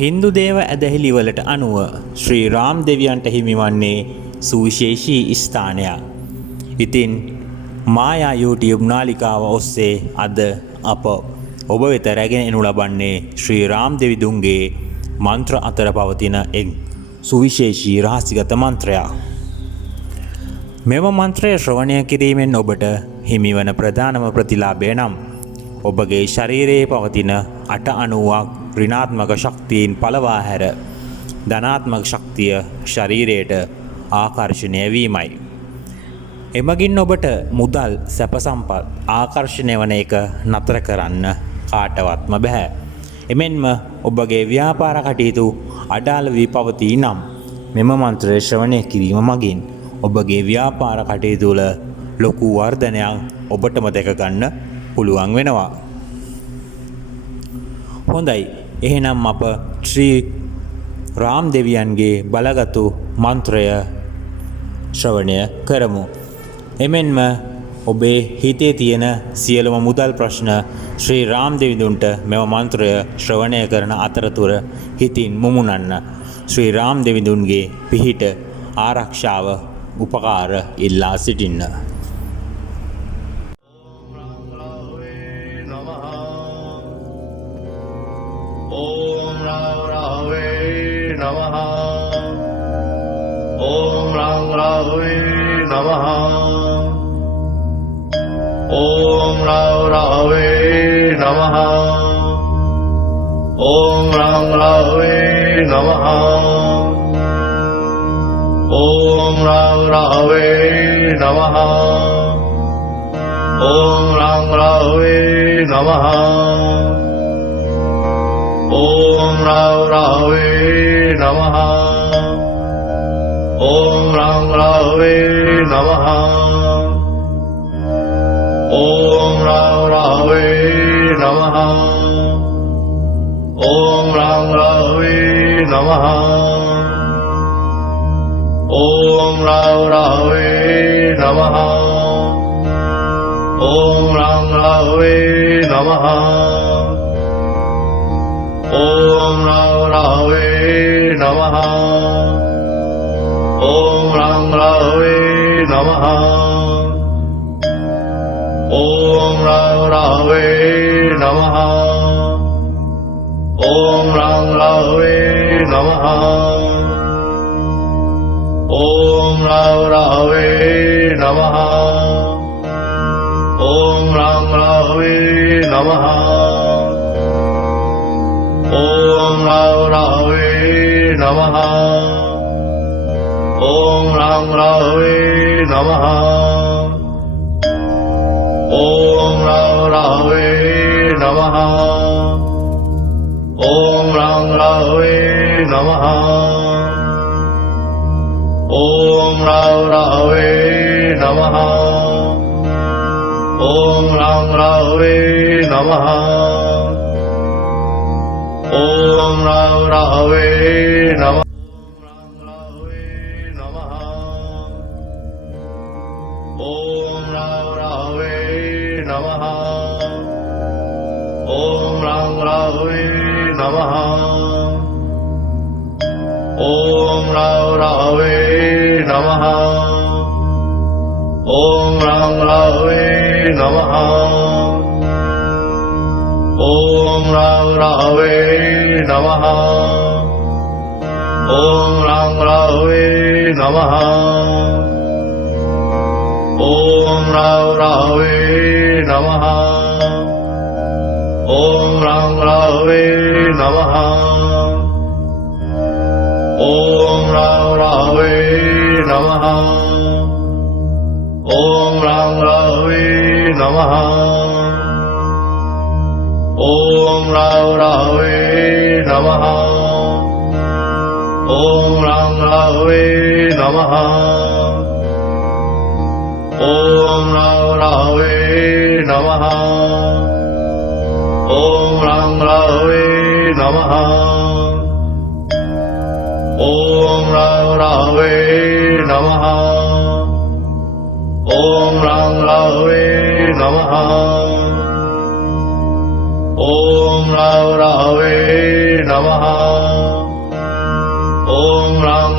හින්දු දේව ඇදහිලිවලට අනුව ශ්‍රී රාම් දෙවියන්ට හිමිවන්නේ සුවිශේෂී ස්ථානයක්. ඉතින් මායා YouTube නාලිකාව ඔස්සේ අද අප ඔබ වෙත රැගෙන එනු ලබන්නේ ශ්‍රී රාම් දෙවිඳුන්ගේ මන්ත්‍ර අතර පවතින එක් සුවිශේෂී රහසිගත මන්ත්‍රයක්. මෙම මන්ත්‍රය ශ්‍රවණය කිරීමෙන් ඔබට හිමිවන ප්‍රධානම ප්‍රතිලාභය නම් ඔබගේ ශරීරයේ පවතින 890ක් ඍණාත්මක ශක්තියින් පළවා හැර ධනාත්මක ශක්තිය ශරීරයට ආකර්ෂණය වීමයි. එමගින් ඔබට මුදල් සැප සම්පත් ආකර්ෂණය වන එක නතර කරන්න කාටවත්ම බෑ. එමෙන්ම ඔබගේ ව්‍යාපාර කටයුතු අඩාල වී පවතී නම් මෙම මන්ත්‍රය ශ්‍රවණය කිරීම මගින් ඔබගේ ව්‍යාපාර කටයුතු වල ලොකු වර්ධනයක් ඔබටම දැක ගන්න පුළුවන් වෙනවා. හොඳයි, එහෙනම් අප ශ්‍රී රාම් දෙවියන්ගේ බලගතු මන්ත්‍රය ශ්‍රවණය කරමු. එමෙන්ම ඔබේ හිතේ තියෙන සියලුම මුදල් ප්‍රශ්න ශ්‍රී රාම් දෙවිඳුන්ට මෙම මන්ත්‍රය ශ්‍රවණය කරන අතරතුර හිතින් මුමුණන්න. ශ්‍රී රාම් දෙවිඳුන්ගේ පිහිට ආරක්ෂාව උපකාර ඉල්ලා සිටින්න. ओम राव रावे नमः ओम राम रावे नमः ओम राव रावे नमः ओम राम रावे नमः ओम राव रावे नमः ओम राम रावे नमः ओम राव रावे नमः ओम राम रावे नमः ओम राव रावे नमः ओम राम रावे नमः ओम राव रावे नमः ओम राम रावे नमः ओम राव रावे नमः ओम राम रावे नमः ओम राव रावे नमः ओम राम रावे नमः ओम राव रावे नमः ओम राम रावे नमः ओम राव रावे नमः ओम राम रावे नमः ओम राव रावे नमः ओम राम रावे नमः ओम राव रावे नमः ओम राम रावे नमः ओम राव रावे नमः ओम राव रावे नमः ओम राम रावे नमः ओम राव रावे नमः ओम राम रावे नमः ओम राव रावे नमः ओम राम रावे नमः ओम राव रावे नमः ओम राम रावे नमः ओम राव रावे नमः ओम राम रावे नमः ओम राव रावे नमः ओम राम रावे नमः ओम राव रावे नमः ओम राम रावे नमः ओम राव रावे नमः ओम राम रावे नमः ओम राव रावे नमः